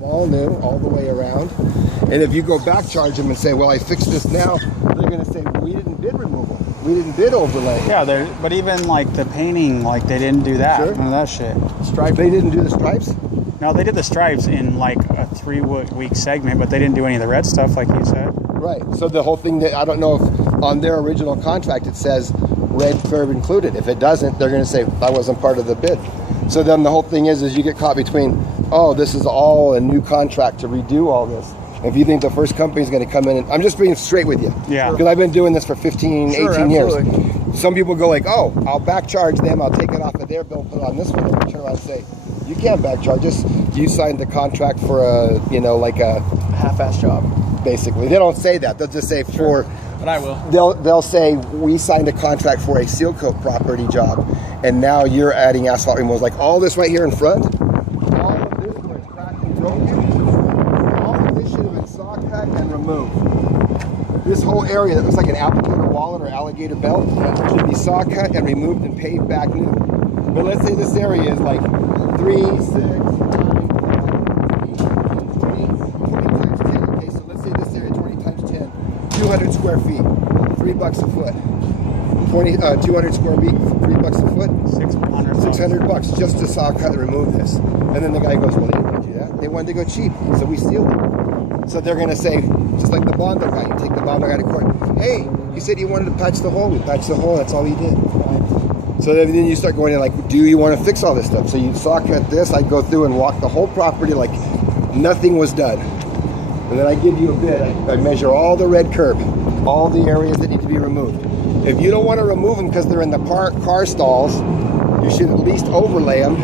All new, all the way around. And if you go back charge them and say, well, I fixed this now, they're going to say, well, we didn't bid removal. We didn't bid overlay. Yeah, but even like the painting, like they didn't do that. Sure. None of that shit. Stripe. They didn't do the stripes? No, they did the stripes in like a 3-week segment, but they didn't do any of the red stuff like you said. Right. So the whole thing, that I don't know if on their original contract it says red curb included. If it doesn't, they're going to say, that wasn't part of the bid. So then the whole thing is you get caught between, oh, this is all a new contract to redo all this. If you think the first company is going to come in, and I'm just being straight with you. Yeah. Because I've been doing this for 15, Sure, 18 absolutely. years. Some people go like, oh, I'll back charge them. I'll take it off of their bill and put it on this one. And we turn around and say, you can't back charge us. You signed the contract for a, like a half-ass job. Basically. They don't say that. They'll just say for... But I will. They'll say, we signed a contract for a seal coat property job, and now you're adding asphalt removals. Like all this right here in front, all of this where it's cracked and broken, all of this should have been saw cut and removed. This whole area that looks like an alligator wallet or alligator belt should be saw cut and removed and paved back new. But let's say this area is like 3, 6, 9, 20 times 10. Okay, so let's say this area 20 times 10. 200 square feet, $3 a foot. 200 square feet, $3 a foot. 600 bucks just to saw cut and remove this. And then the guy goes, well, they didn't want to do that. They wanted to go cheap, so we steal it. So they're going to say, just like the Bondo guy, you take the Bondo guy to court. Hey, he said he wanted to patch the hole. We patched the hole. That's all he did. So then you start going in like, do you want to fix all this stuff? So you saw cut this. I go through and walk the whole property like nothing was done. And then I give you a bid. I measure all the red curb, all the areas that need to be removed. If you don't want to remove them because they're in the car stalls, you should at least overlay them.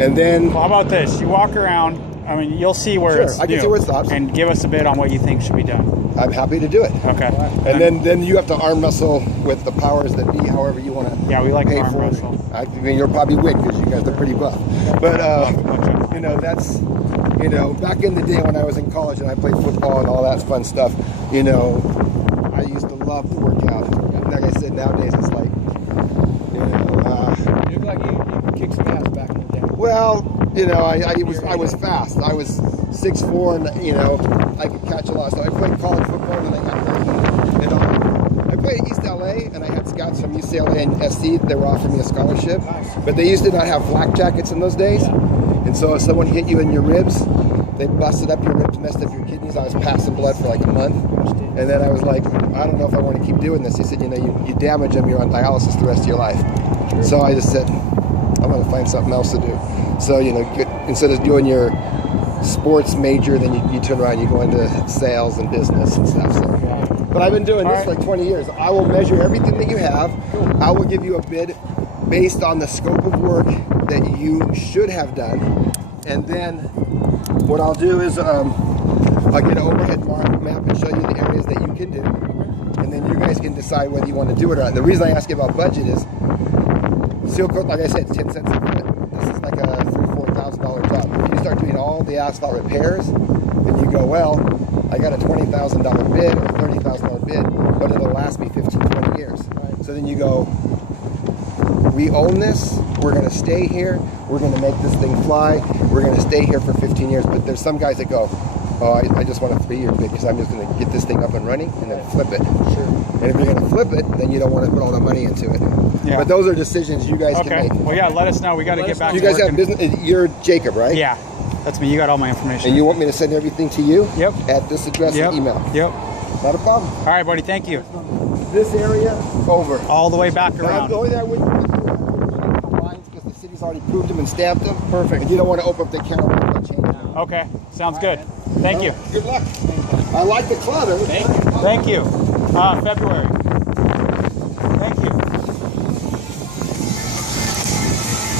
And then... Well, how about this? You walk around, I mean, you'll see where it's I can see where it stops. And give us a bid on what you think should be done. I'm happy to do it. Okay. And then you have to arm wrestle with the powers that be, however you want to. Yeah, we like pay arm for it. wrestle. I mean, you'll probably win because you guys are pretty buff. But that's, back in the day when I was in college and I played football and all that fun stuff, I used to love to work out. Like I said, nowadays it's like, You look like you kicked some ass back in the day. well, I was fast. I was 6'4", and I could catch a lot of stuff. I played college football and I got hurt. And I played at East LA, and I had scouts from UCLA and SC. They were offering me a scholarship, but they used to not have flak jackets in those days. And so if someone hit you in your ribs, they busted up your ribs, messed up your kidneys. I was passing blood for like a month, and then I was like, I don't know if I want to keep doing this. He said, you damage them, you're on dialysis the rest of your life. So I just said, I'm going to find something else to do. So, instead of doing your sports major, then you turn around, you go into sales and business and stuff. So, but I've been doing this for like 20 years. I will measure everything that you have. I will give you a bid based on the scope of work that you should have done. And then what I'll do is I'll get an overhead map and show you the areas that you can do. And then you guys can decide whether you want to do it or not. The reason I ask you about budget is seal coat, like I said, it's 10 cents a foot. This is like a $3,000-$4,000 job. If you start doing all the asphalt repairs, then you go, well, I got a $20,000 bid or a $30,000 bid, but it'll last me 15, 20 years. So then you go, we own this, we're going to stay here, we're going to make this thing fly, we're going to stay here for 15 years. But there's some guys that go, oh, I just want a 3-year bid because I'm just going to get this thing up and running and then flip it. Sure. And if you're going to flip it, then you don't want to put all the money into it. Yeah. But those are decisions you guys can make. Well, yeah, let us know. We got to get back to you guys working. have business. You're Jacob, right? Yeah, that's me. You got all my information. And you want me to send everything to you? Yep. At this address and email? Yep. Not a problem. All right, buddy. Thank you. This area, over. All the way back around. The only thing I wouldn't do for lines because the city's already proved them and stamped them. Perfect. And you don't want to open up the account and change it. Okay. Sounds good. Thank you. Good luck. I like the clutter. Thank you. February.